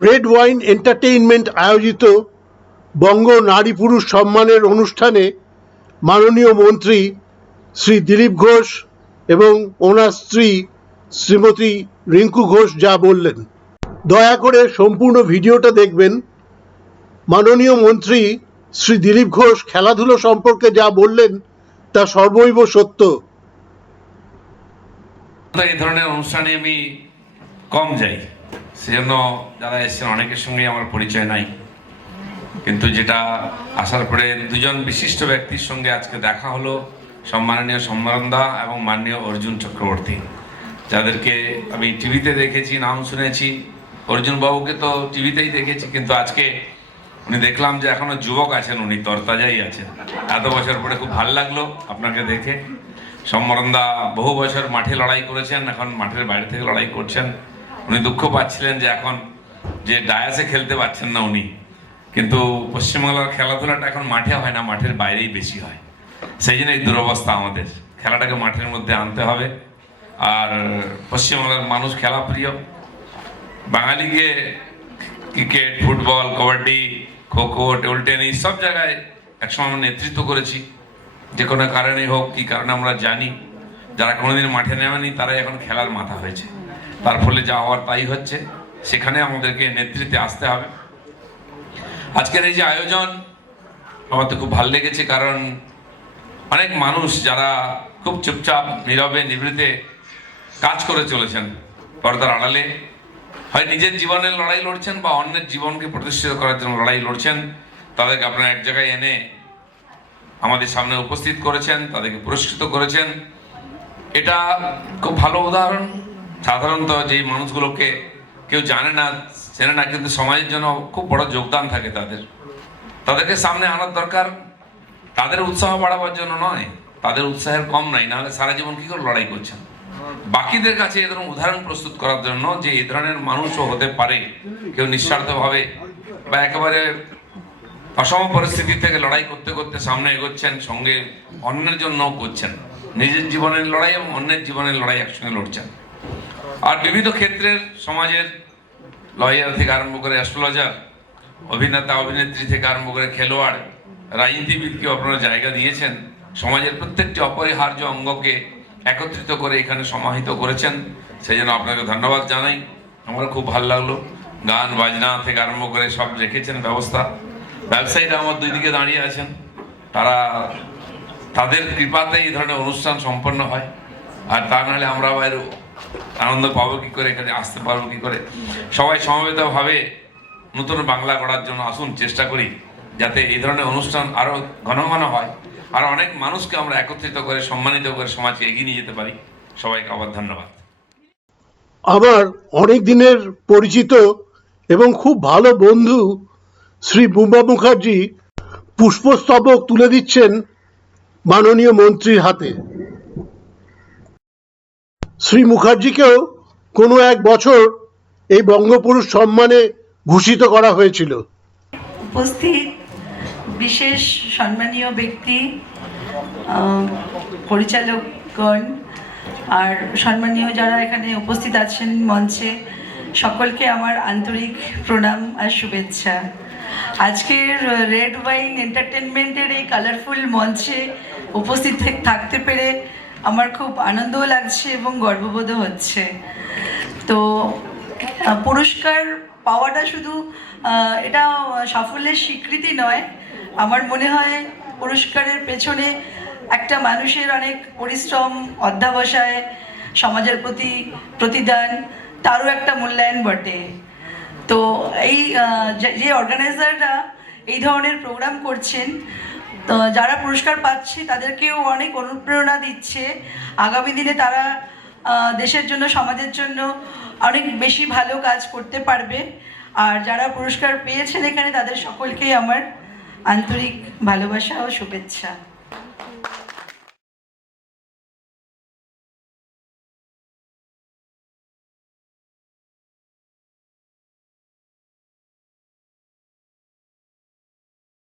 Red wine entertainment আয়োজিত বঙ্গ নারী পুরুষ সম্মানের অনুষ্ঠানে মাননীয় মন্ত্রী শ্রী দিলীপ ঘোষ এবং ওনার স্ত্রী শ্রীমতী রিঙ্কু ঘোষ যা বললেন, দয়া করে সম্পূর্ণ ভিডিওটা দেখবেন। মাননীয় মন্ত্রী শ্রী দিলীপ ঘোষ খেলাধুলো সম্পর্কে যা বললেন তা সর্বৈব সত্য। এই ধরনের অনুষ্ঠানে আমি কম যাই, সেজন্য যারা এসেছেন অনেকের সঙ্গে আমার পরিচয় নাই, কিন্তু যেটা আসার পরে দুজন বিশিষ্ট ব্যক্তির সঙ্গে আজকে দেখা হলো, সম্মাননীয় সম্মানদা এবং মাননীয় অর্জুন চক্রবর্তী, যাদেরকে আমি টিভিতে দেখেছি, নাম শুনেছি। অর্জুন বাবুকে তো টিভিতেই দেখেছি, কিন্তু আজকে উনি দেখলাম যে এখনো যুবক আছেন, উনি তরতাজাই আছেন। এত বছর পরে খুব ভালো লাগলো আপনাকে দেখে। সম্মানদা বহু বছর মাঠে লড়াই করেছেন, এখন মাঠের বাইরে থেকে লড়াই করছেন। উনি দুঃখ পাচ্ছিলেন যে এখন যে ডায়াসে খেলতে পারছেন না উনি, কিন্তু পশ্চিমবাংলার খেলাধুলাটা এখন মাঠে হয় না, মাঠের বাইরেই বেশি হয়। সেই জন্য এই দুরবস্থা, আমাদের খেলাটাকে মাঠের মধ্যে আনতে হবে। আর পশ্চিমবাংলার মানুষ খেলা প্রিয়, বাঙালিকে cricket, football, kabaddi, kho kho, table tennis সব জায়গায় একসময় আমরা নেতৃত্ব করেছি। যে কোনো কারণে হোক, কি কারণে আমরা জানি, যারা কোনোদিন মাঠে নেমেনি তারাই এখন খেলার মাথা হয়েছে। তার ফলে যা হওয়ার তাই হচ্ছে, সেখানে আমাদেরকে নেতৃত্বে আসতে হবে। আজকের এই যে আয়োজন আমার তো খুব ভালো লেগেছে, কারণ অনেক মানুষ যারা খুব চুপচাপ নীরবে নিভৃতে কাজ করে চলেছেন, পর্দার আড়ালে হয় নিজের জীবনের লড়াই লড়ছেন বা অন্যের জীবনকে প্রতিষ্ঠিত করার জন্য লড়াই লড়ছেন, তাদেরকে আপনারা এক জায়গায় এনে আমাদের সামনে উপস্থিত করেছেন, তাদেরকে পুরস্কৃত করেছেন। এটা খুব ভালো উদাহরণ। সাধারণত যেই মানুষগুলোকে কেউ জানে না, চেনে না, কিন্তু সমাজের জন্য খুব বড় যোগদান থাকে তাদেরকে সামনে আনার দরকার। তাদের উৎসাহ বাড়াবার জন্য নয়, তাদের উৎসাহের কম নাই, নাহলে সারা জীবন কি করে লড়াই করছেন। বাকিদের কাছে এ ধরনের উদাহরণ প্রস্তুত করার জন্য যে এই ধরনের মানুষও হতে পারে, কেউ নিঃস্বার্থভাবে বা একেবারে অসম পরিস্থিতি থেকে লড়াই করতে করতে সামনে এগোচ্ছেন, সঙ্গে অন্যের জন্য করছেন, নিজের জীবনের লড়াই এবং অন্যের জীবনের লড়াই একসঙ্গে লড়ছেন। আর বিবিধ ক্ষেত্রের সমাজের লয়ার থেকে আরম্ভ করে অ্যাস্ট্রোলজার, অভিনেতা অভিনেত্রী থেকে আরম্ভ করে খেলোয়াড়, রাজনীতিবিদকে আপনারা জায়গা দিয়েছেন। সমাজের প্রত্যেকটি অপরিহার্য অঙ্গকে একত্রিত করে এখানে সমাহিত করেছেন, সেই জন্য আপনাকে ধন্যবাদ জানাই। আমার খুব ভালো লাগলো। গান বাজনা থেকে আরম্ভ করে সব রেখেছেন ব্যবস্থা। ব্যবসায়ীরা আমার দুই দিকে দাঁড়িয়ে আছেন, তাদের কৃপাতে এই ধরনের অনুষ্ঠান সম্পন্ন হয়। আর তা নাহলে আমরা বাইরে আনন্দ পাবো কি করে, এখানে আসতে পারবো কি করে। সবাই সমবেতভাবে নতুন বাংলা গড়ার জন্য আসুন, চেষ্টা করি যাতে এই ধরনের অনুষ্ঠান আরো ঘন ঘন হয়, আর অনেক মানুষকে আমরা একত্রিত করে সম্মানিত করে সমাজকে এগিয়ে নিয়ে যেতে পারি। সবাইকে আবার ধন্যবাদ। আমার অনেক দিনের পরিচিত এবং খুব ভালো বন্ধু শ্রী বুম্বা মুখার্জি পুষ্পস্তবক তুলে দিচ্ছেন মাননীয় মন্ত্রীর হাতে। শ্রী মুখার্জিকেও কোনো এক বছর এই বঙ্গপুরুষ সম্মানে ভূষিত করা হয়েছিল। উপস্থিত বিশেষ সম্মানীয় ব্যক্তি, পরিচালকগণ আর সম্মানীয় যারা এখানে উপস্থিত আছেন মঞ্চে, সকলকে আমার আন্তরিক প্রণাম আর শুভেচ্ছা। আজকের রেড ওয়াইন এন্টারটেনমেন্টের এই কালারফুল মঞ্চে উপস্থিত থাকতে পেরে আমার খুব আনন্দও লাগছে এবং গর্ববোধও হচ্ছে। তো পুরস্কার পাওয়াটা শুধু এটা সাফল্যের স্বীকৃতি নয়, আমার মনে হয় পুরস্কারের পেছনে একটা মানুষের অনেক পরিশ্রম, অধ্যবসায়, সমাজের প্রতি প্রতিদান, তারও একটা মূল্যায়ন বটে। তো এই যে অর্গানাইজাররা এই ধরনের প্রোগ্রাম করছেন, তো যারা পুরস্কার পাচ্ছে তাদেরকেও অনেক অনুপ্রেরণা দিচ্ছে। আগামী দিনে তারা দেশের জন্য, সমাজের জন্য অনেক বেশি ভালো কাজ করতে পারবে। আর যারা পুরস্কার পেয়েছেন এখানে, তাদের সকলকেই আমার আন্তরিক ভালোবাসা ও শুভেচ্ছা।